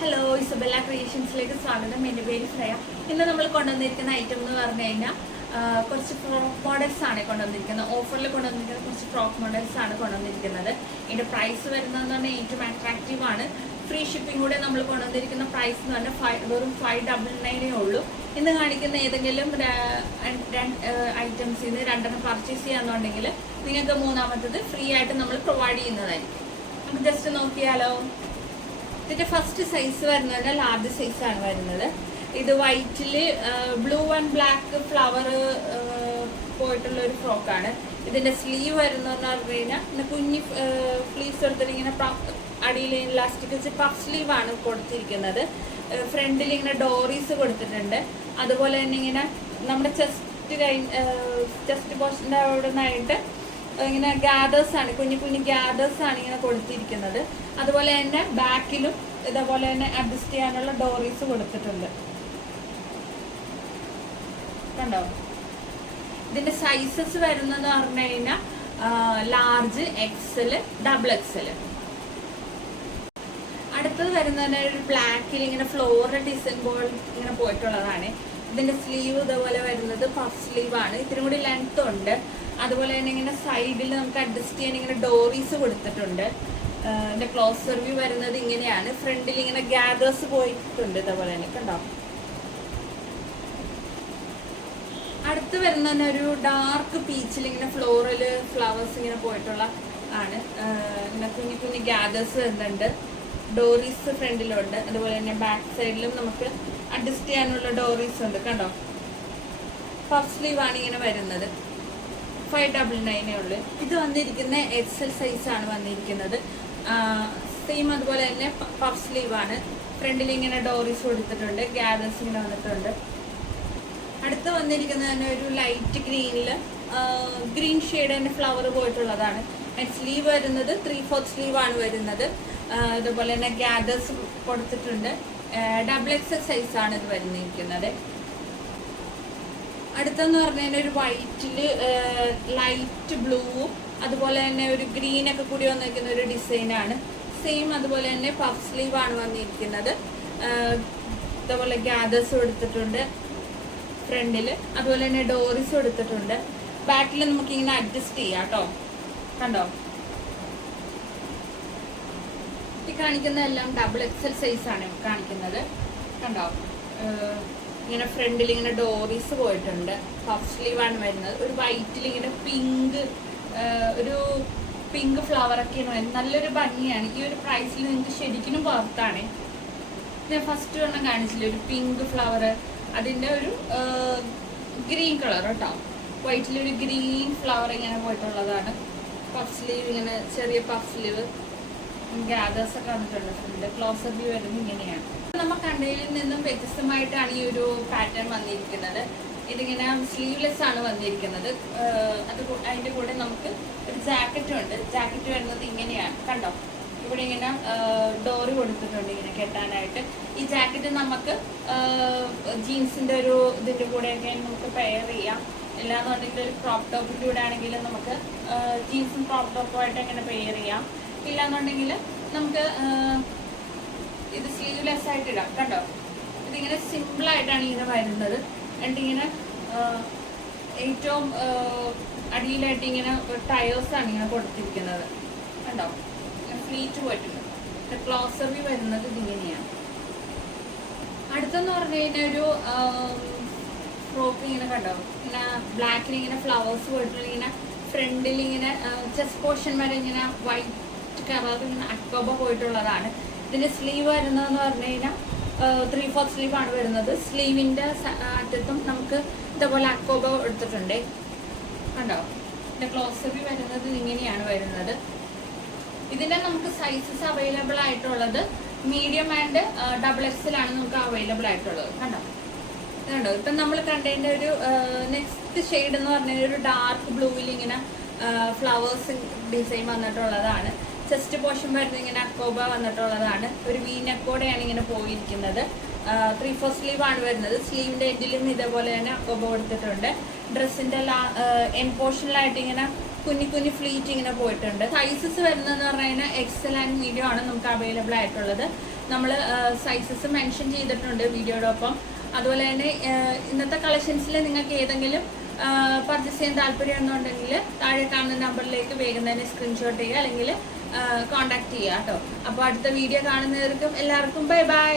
Hello, Isabella ക്രിയേഷൻസിലേക്ക് സ്വാഗതം. എൻ്റെ പേര് ശ്രേയ. ഇന്ന് നമ്മൾ കൊണ്ടുവന്നിരിക്കുന്ന ഐറ്റം എന്ന് പറഞ്ഞു കഴിഞ്ഞാൽ കുറച്ച് ഫ്രോക്ക് മോഡൽസ് ആണ് കൊണ്ടുവന്നിരിക്കുന്നത്. ഓഫറിൽ കൊണ്ടുവന്നിരിക്കുന്ന കുറച്ച് ഫ്രോക്ക് മോഡൽസ് ആണ് കൊണ്ടുവന്നിരിക്കുന്നത്. ഇതിൻ്റെ പ്രൈസ് വരുന്നതെന്ന് പറഞ്ഞാൽ ഏറ്റവും അട്രാക്റ്റീവ് ആണ്. ഫ്രീ ഷിപ്പിംഗ് കൂടെ നമ്മൾ കൊണ്ടുവന്നിരിക്കുന്ന പ്രൈസ് എന്ന് പറഞ്ഞാൽ വെറും 599 ഉള്ളൂ. ഇന്ന് കാണിക്കുന്ന ഏതെങ്കിലും ഐറ്റംസിൽ നിന്ന് രണ്ടെണ്ണം പർച്ചേസ് ചെയ്യാന്നുണ്ടെങ്കിൽ നിങ്ങൾക്ക് മൂന്നാമത്തത് ഫ്രീ ആയിട്ട് നമ്മൾ പ്രൊവൈഡ് ചെയ്യുന്നതായിരിക്കും. നമുക്ക് ജസ്റ്റ് നോക്കിയാലോ. ഇതിന്റെ ഫസ്റ്റ് സൈസ് വരുന്നത് ലാർജ് സൈസ് ആണ് വരുന്നത്. ഇത് വൈറ്റിൽ ബ്ലൂ ആൻഡ് ബ്ലാക്ക് ഫ്ലവർ പോയിട്ടുള്ള ഒരു ഫ്രോക്കാണ്. ഇതിന്റെ സ്ലീവ് വരുന്നതെന്ന് പറഞ്ഞു കഴിഞ്ഞാൽ കുഞ്ഞി ഫ്ലീവ്സ് എടുത്തിട്ട് ഇങ്ങനെ അടിയിൽ ഇലാസ്റ്റിക് വെച്ച് പഫ് സ്ലീവ് ആണ് കൊടുത്തിരിക്കുന്നത്. ഫ്രണ്ടിൽ ഇങ്ങനെ ഡോറീസ് കൊടുത്തിട്ടുണ്ട്. അതുപോലെ തന്നെ ഇങ്ങനെ നമ്മുടെ ചെസ്റ്റ് പോർഷൻ്റെ അവിടെ നിന്നായിട്ട് ഇങ്ങനെ ഗ്യാദേഴ്സ് ആണ്, കുഞ്ഞു കുഞ്ഞു ഗ്യാദേഴ്സ് ആണ് ഇങ്ങനെ കൊടുത്തിരിക്കുന്നത്. അതുപോലെ തന്നെ ബാക്കിലും ഇതേപോലെ തന്നെ അഡ്ജസ്റ്റ് ചെയ്യാനുള്ള ഡോറീസ് കൊടുത്തിട്ടുണ്ട്. കണ്ടോ? ഇതിന്റെ സൈസസ് വരുന്നതെന്ന് പറഞ്ഞു കഴിഞ്ഞാൽ ലാർജ്, എക്സൽ, ഡബിൾ എക്സൽ. അടുത്തത് വരുന്നത് ഒരു ബ്ലാക്കിൽ ഇങ്ങനെ ഫ്ലോറൽ ഡിസൈൻ ബോൾ ഇങ്ങനെ പോയിട്ടുള്ളതാണ്. ഇതിന്റെ സ്ലീവ് ഇതേപോലെ വരുന്നത് പഫ് സ്ലീവ് ആണ്. ഇതിനും കൂടി ലെങ്ത് ഉണ്ട്. അതുപോലെ തന്നെ ഇങ്ങനെ സൈഡിൽ നമുക്ക് അഡ്ജസ്റ്റ് ചെയ്യാൻ ഇങ്ങനെ ഡോറീസ് കൊടുത്തിട്ടുണ്ട്. ഇതിന്റെ ക്ലോസർ വ്യൂ വരുന്നത് ഇങ്ങനെയാണ്. ഫ്രണ്ടിൽ ഇങ്ങനെ ഗ്യാദേഴ്സ് പോയിട്ടുണ്ട് ഇതേപോലെ തന്നെ. കണ്ടോ? അടുത്ത് വരുന്ന ഒരു ഡാർക്ക് പീച്ചിൽ ഇങ്ങനെ ഫ്ലോറൽ ഫ്ലവേഴ്സ് ഇങ്ങനെ പോയിട്ടുള്ള ആണ്. ഇങ്ങനെ കുഞ്ഞു കുഞ്ഞു ഗ്യാദേഴ്സ് വരുന്നുണ്ട്. ഡോറീസ് ഫ്രണ്ടിലുണ്ട്. അതുപോലെ തന്നെ ബാക്ക് സൈഡിലും നമുക്ക് അഡ്ജസ്റ്റ് ചെയ്യാനുള്ള ഡോറീസ് ഉണ്ട്. കണ്ടോ? പഫ് സ്ലീവ് ആണ് ഇങ്ങനെ വരുന്നത്. 599 ഉള്ളു. ഇത് വന്നിരിക്കുന്ന എക്സൽ സൈസ് ആണ് വന്നിരിക്കുന്നത്. സെയിം അതുപോലെ തന്നെ പഫ് സ്ലീവ് ആണ്. ഫ്രണ്ടിൽ ഇങ്ങനെ ഡോറീസ് കൊടുത്തിട്ടുണ്ട്. ഗ്യാദേഴ്സ് ഇങ്ങനെ വന്നിട്ടുണ്ട്. അടുത്ത് വന്നിരിക്കുന്നത് തന്നെ ഒരു ലൈറ്റ് ഗ്രീനിൽ ഗ്രീൻ ഷെയ്ഡ് തന്നെ ഫ്ലവർ പോയിട്ടുള്ളതാണ്. സ്ലീവ് വരുന്നത് 3/4 സ്ലീവ് ആണ് വരുന്നത്. അതുപോലെ തന്നെ ഗ്യാദേഴ്സ് കൊടുത്തിട്ടുണ്ട്. ഡബിൾ എക്സൽ സൈസ് ആണ് ഇത് വരുന്നിരിക്കുന്നത്. അടുത്തെന്ന് പറഞ്ഞാൽ ഒരു വൈറ്റില് ലൈറ്റ് ബ്ലൂവും അതുപോലെ തന്നെ ഒരു ഗ്രീൻ ഒക്കെ കൂടി വന്നിരിക്കുന്ന ഒരു ഡിസൈനാണ്. സെയിം അതുപോലെ തന്നെ പഫ് സ്ലീവ് ആണ് വന്നിരിക്കുന്നത്. അതുപോലെ ഗ്യാദേഴ്സ് കൊടുത്തിട്ടുണ്ട് ഫ്രണ്ടിൽ. അതുപോലെ തന്നെ ഡോറീസ് കൊടുത്തിട്ടുണ്ട്. ബാക്കിൽ നമുക്ക് ഇങ്ങനെ അഡ്ജസ്റ്റ് ചെയ്യാം കേട്ടോ. കണ്ടോ? ഈ കാണിക്കുന്നതെല്ലാം ഡബിൾ എക്സൽ സൈസ് ആണ് കാണിക്കുന്നത്. കണ്ടോ? ഇങ്ങനെ ഫ്രണ്ടിൽ ഇങ്ങനെ ഡോറീസ് പോയിട്ടുണ്ട്. പഫ് സ്ലീവ് ആണ് വരുന്നത്. ഒരു വൈറ്റിൽ ഇങ്ങനെ ഒരു പിങ്ക് ഫ്ലവർ ഒക്കെയാണ് വരുന്നത്. നല്ലൊരു ഭംഗിയാണ്. ഈ ഒരു പ്രൈസിൽ നിങ്ങൾക്ക് ശരിക്കും പുറത്താണ്. ഞാൻ ഫസ്റ്റ് ഒരെണ്ണം കാണിച്ചില്ല, ഒരു പിങ്ക് ഫ്ലവർ. അതിൻ്റെ ഒരു ഗ്രീൻ കളർ കേട്ടോ. വൈറ്റിലൊരു ഗ്രീൻ ഫ്ലവർ ഇങ്ങനെ പോയിട്ടുള്ളതാണ്. പഫ് സ്ലീവ് ഇങ്ങനെ ചെറിയ പഫ് സ്ലീവ്, ഗ്യാദേഴ്സ് ഒക്കെ വന്നിട്ടുണ്ട്. ക്ലോസർ വ്യൂ വരുന്നത് ഇങ്ങനെയാണ്. നമ്മൾ കണ്ടതിൽ നിന്നും വ്യത്യസ്തമായിട്ടാണ് ഈ ഒരു പാറ്റേൺ വന്നിരിക്കുന്നത്. ഇതിങ്ങനെ സ്ലീവ്ലെസ് ആണ് വന്നിരിക്കുന്നത്. അതിൻ്റെ കൂടെ നമുക്ക് ഒരു ജാക്കറ്റും ഉണ്ട്. ജാക്കറ്റ് വരുന്നത് ഇങ്ങനെയാണ്. കണ്ടോ? ഇവിടെ ഇങ്ങനെ ഡോറ് കൊടുത്തിട്ടുണ്ട് ഇങ്ങനെ കെട്ടാനായിട്ട്. ഈ ജാക്കറ്റ് നമുക്ക് ജീൻസിൻ്റെ ഒരു ഇതിൻ്റെ കൂടെയൊക്കെ നമുക്ക് പെയർ ചെയ്യാം. ഇല്ലാന്നുണ്ടെങ്കിൽ ഒരു ക്രോപ്പ് ടോപ്പിൻ്റെ കൂടെ ആണെങ്കിൽ നമുക്ക് ജീൻസും ക്രോപ്പ് ടോപ്പുമായിട്ട് അങ്ങനെ പെയർ ചെയ്യാം. ഇല്ലാന്നുണ്ടെങ്കിൽ നമുക്ക് ഇത് സ്ലീവ്ലെസ് ആയിട്ട് ഇടാം. കണ്ടോ? ഇതിങ്ങനെ സിമ്പിളായിട്ടാണ് ഇങ്ങനെ വരുന്നത്. എന്നിട്ടിങ്ങനെ ഏറ്റവും അടിയിലായിട്ട് ഇങ്ങനെ ടയേഴ്സാണ് ഇങ്ങനെ കൊടുത്തിരിക്കുന്നത്. കണ്ടോ? ഫ്ലീറ്റ് പോയിട്ടുണ്ട്. ക്ലോസർ വ്യൂ വരുന്നത് ഇതിങ്ങനെയാണ്. അടുത്തെന്ന് പറഞ്ഞു കഴിഞ്ഞാൽ ഒരു ഫ്രോക്ക് ഇങ്ങനെ കണ്ടോ? ഇങ്ങനെ ബ്ലാക്കിൽ ഇങ്ങനെ ഫ്ലവേഴ്സ് പോയിട്ടുള്ള ഇങ്ങനെ ഫ്രണ്ടിൽ ഇങ്ങനെ ചെസ്റ്റ് പോർഷൻ വരെ ഇങ്ങനെ വൈറ്റ് കളർ ഇങ്ങനെ അക്ടോബർ പോയിട്ടുള്ളതാണ്. ഇതിന്റെ സ്ലീവ് വരുന്നതെന്ന് പറഞ്ഞു കഴിഞ്ഞാൽ 3/4 സ്ലീവ് ആണ് വരുന്നത്. സ്ലീവിന്റെ അറ്റത്തും നമുക്ക് ഇതേപോലെ അക്ടോബർ എടുത്തിട്ടുണ്ട്. കണ്ടോ? ഇതിന്റെ ക്ലോസർ വ്യൂ വരുന്നത് ഇങ്ങനെയാണ് വരുന്നത്. ഇതിന്റെ നമുക്ക് സൈസസ് അവൈലബിൾ ആയിട്ടുള്ളത് മീഡിയം ആൻഡ് ഡബിൾ എക്സൽ ആണ് നമുക്ക് അവൈലബിൾ ആയിട്ടുള്ളത്. കണ്ടോ? കണ്ടോ? ഇപ്പം നമ്മൾ കണ്ടതിൻ്റെ ഒരു നെക്സ്റ്റ് ഷെയ്ഡ് എന്ന് പറഞ്ഞാൽ ഒരു ഡാർക്ക് ബ്ലൂവിൽ ഇങ്ങനെ ഫ്ലവേഴ്സ് ഡിസൈൻ വന്നിട്ടുള്ളതാണ്. ചെസ്റ്റ് പോർഷൻ വരുന്നത് ഇങ്ങനെ അക്കോബ വന്നിട്ടുള്ളതാണ്. ഒരു വി നെക്കോടെയാണ് ഇങ്ങനെ പോയിരിക്കുന്നത്. 3/4 സ്ലീവ് ആണ് വരുന്നത്. സ്ലീവിൻ്റെ എൻഡിലും ഇതേപോലെ തന്നെ അക്കോബ കൊടുത്തിട്ടുണ്ട്. ഡ്രസ്സിൻ്റെ എൻ പോർഷനിലായിട്ട് ഇങ്ങനെ കുഞ്ഞു കുഞ്ഞു ഫ്ലീറ്റ് ഇങ്ങനെ പോയിട്ടുണ്ട്. സൈസസ് വരുന്നതെന്ന് പറഞ്ഞു കഴിഞ്ഞാൽ എക്സൽ ആൻഡ് മീഡിയം ആണ് നമുക്ക് അവൈലബിൾ ആയിട്ടുള്ളത്. നമ്മൾ സൈസസ് മെൻഷൻ ചെയ്തിട്ടുണ്ട് വീഡിയോടൊപ്പം. അതുപോലെ തന്നെ ഇന്നത്തെ കളക്ഷൻസിൽ നിങ്ങൾക്ക് ഏതെങ്കിലും പർച്ചേസ് ചെയ്യാൻ താല്പര്യം എന്നുണ്ടെങ്കിൽ താഴെ കാണുന്ന നമ്പറിലേക്ക് വേഗം തന്നെ സ്ക്രീൻഷോട്ട് ചെയ്യുക, അല്ലെങ്കിൽ കോൺടാക്ട് ചെയ്യുക കേട്ടോ. അപ്പോൾ അടുത്ത വീഡിയോ കാണുന്നവർക്കും എല്ലാവർക്കും ബൈ ബൈ.